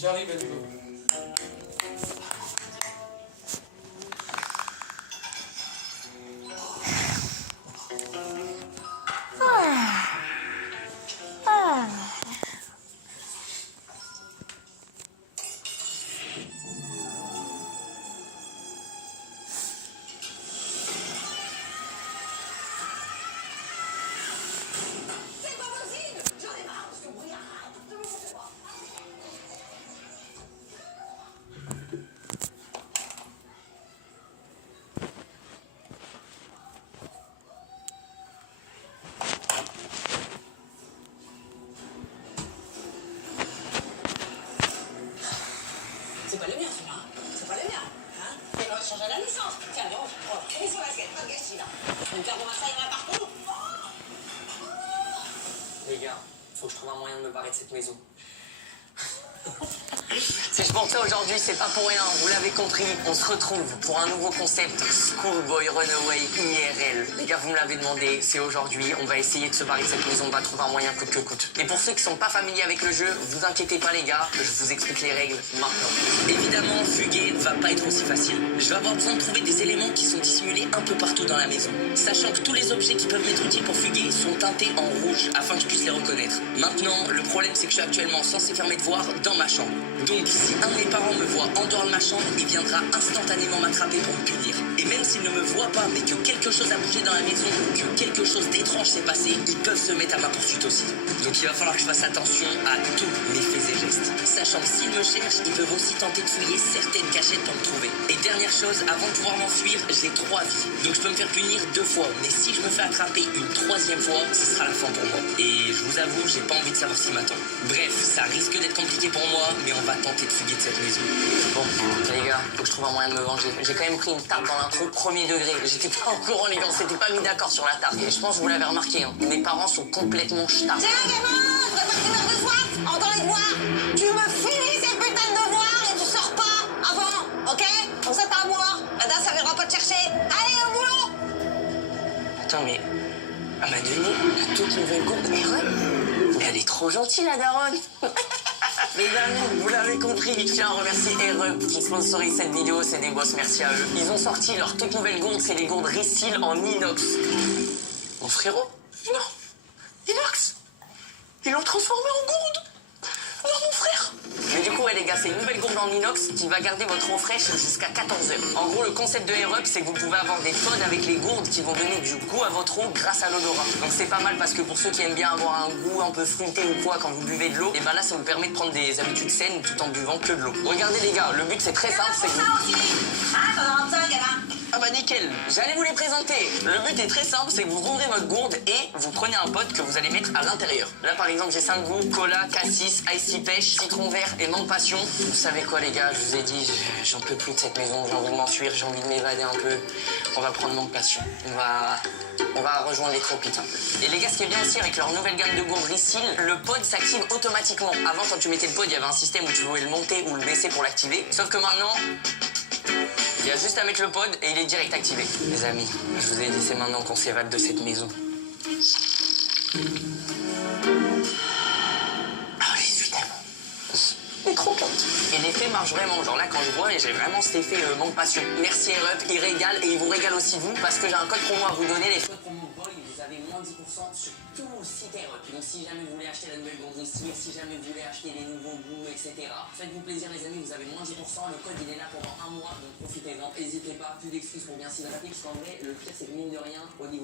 J'arrive, Enzo. C'est pas le mien, celui-là. C'est pas le mien. Hein? Il va changer la licence. Tiens, donc, et sur l'assiette, pas de gâchis, là. Une paire de massage, il y en a partout. Les gars, faut que je trouve un moyen de me barrer de cette maison. Si je pense ça aujourd'hui, c'est pas pour rien, vous l'avez compris, on se retrouve pour un nouveau concept Schoolboy Runaway IRL. Les gars, vous me l'avez demandé, c'est aujourd'hui, on va essayer de se barrer de cette maison, on va trouver un moyen coûte que coûte. Et pour ceux qui sont pas familiers avec le jeu, vous inquiétez pas les gars, je vous explique les règles maintenant. Évidemment, fuguer va pas être aussi facile. Je vais avoir besoin de trouver des éléments qui sont dissimulés un peu partout dans la maison. Sachant que tous les objets qui peuvent m'être utiles pour fuguer sont teintés en rouge afin que je puisse les reconnaître. Maintenant, le problème c'est que je suis actuellement censé faire mes devoirs dans ma chambre. Donc si un de mes parents me voit en dehors de ma chambre, il viendra instantanément m'attraper pour me punir. Et même s'il ne me voit pas, mais que quelque chose a bougé dans la maison, que quelque chose d'étrange s'est passé, ils peuvent se mettre à ma poursuite aussi. Donc il va falloir que je fasse attention à tous mes faits et gestes. Sachant que s'ils me cherchent, ils peuvent aussi tenter de fouiller certaines cachettes pour me trouver. Et dernière chose, avant de pouvoir m'enfuir, j'ai 3 vies. Donc je peux me faire punir 2 fois. Mais si je me fais attraper une 3e fois, ce sera la fin pour moi. Et je vous avoue, j'ai pas envie de savoir ce qui m'attend. Bref, ça risque d'être compliqué pour moi, mais on va tenter de fuguer de cette maison. Bon, les gars, faut que je trouve un moyen de me venger. J'ai quand même pris une tarte dans l'intro, premier degré. J'étais pas au courant, les gars, on s'était pas mis d'accord sur la tarte. Et je pense que vous l'avez remarqué, hein. Mes parents sont complètement ch'tards. Tiens, gamin, tu vas partir de soif dans les devoirs. Tu me finis ces putains de devoirs et tu sors pas avant, ok? Comme ça, t'as à boire. La dame, ça viendra pas te chercher. Allez, au boulot! Attends, mais elle m'a donné la toute nouvelle gourde RE. Mais elle est trop gentille, la daronne. Les amis, vous l'avez compris, je tiens à remercier RE qui sponsorise cette vidéo, c'est des boss, merci à eux. Ils ont sorti leur toute nouvelle gourde, c'est les gourdes Reseal en inox. Mon frérot? Non, inox. Ils l'ont transformé en gourde. Non, mon frère. Mais du coup, ouais, les gars, c'est une nouvelle gourde en inox qui va garder votre eau fraîche jusqu'à 14 heures. En gros, le concept de RE, c'est que vous pouvez avoir des pods avec les gourdes qui vont donner du goût à votre eau grâce à l'odorat. Donc c'est pas mal parce que pour ceux qui aiment bien avoir un goût un peu fruité ou quoi quand vous buvez de l'eau, et ben là, ça vous permet de prendre des habitudes saines tout en buvant que de l'eau. Regardez les gars, le but c'est très simple, c'est que Ça aussi. Ah, t'en as un seul, gamin. Ah bah nickel, j'allais vous les présenter. Le but est très simple, c'est que vous ouvrez votre gourde et vous prenez un pod que vous allez mettre à l'intérieur. Là par exemple j'ai 5 goûts, cola, cassis, icy pêche, citron vert et mangue passion. Vous savez quoi les gars, je vous ai dit, j'en peux plus de cette maison, j'ai envie de m'enfuir, j'ai envie de m'évader un peu. On va prendre mangue passion, on va rejoindre les tropiques un peu. Et les gars, ce qui est bien aussi avec leur nouvelle gamme de gourdes Reseal, le pod s'active automatiquement. Avant quand tu mettais le pod, il y avait un système où tu pouvais le monter ou le baisser pour l'activer. Sauf que maintenant... il y a juste à mettre le pod et il est direct activé. Les amis, je vous ai dit, c'est maintenant qu'on s'évade de cette maison. Ah, j'y suis tellement. C'est trop bien. Et l'effet marche vraiment. Genre là, quand je bois, j'ai vraiment cet effet manque passion. Merci RUP, il régale et il vous régale aussi vous parce que j'ai un code promo à vous donner. Les codes promo BOY, vous avez moins 10% sur tout le site RUP. Donc si jamais vous voulez acheter la nouvelle gourde ici, si jamais vous voulez acheter les nouveaux goûts, etc. Faites-vous plaisir les amis, vous avez moins 10%. Le code il est là pendant 1 mois, donc profitez-en. N'hésitez pas, plus d'excuses pour bien s'hydrater parce qu'en vrai, le pire c'est que mine de rien, au niveau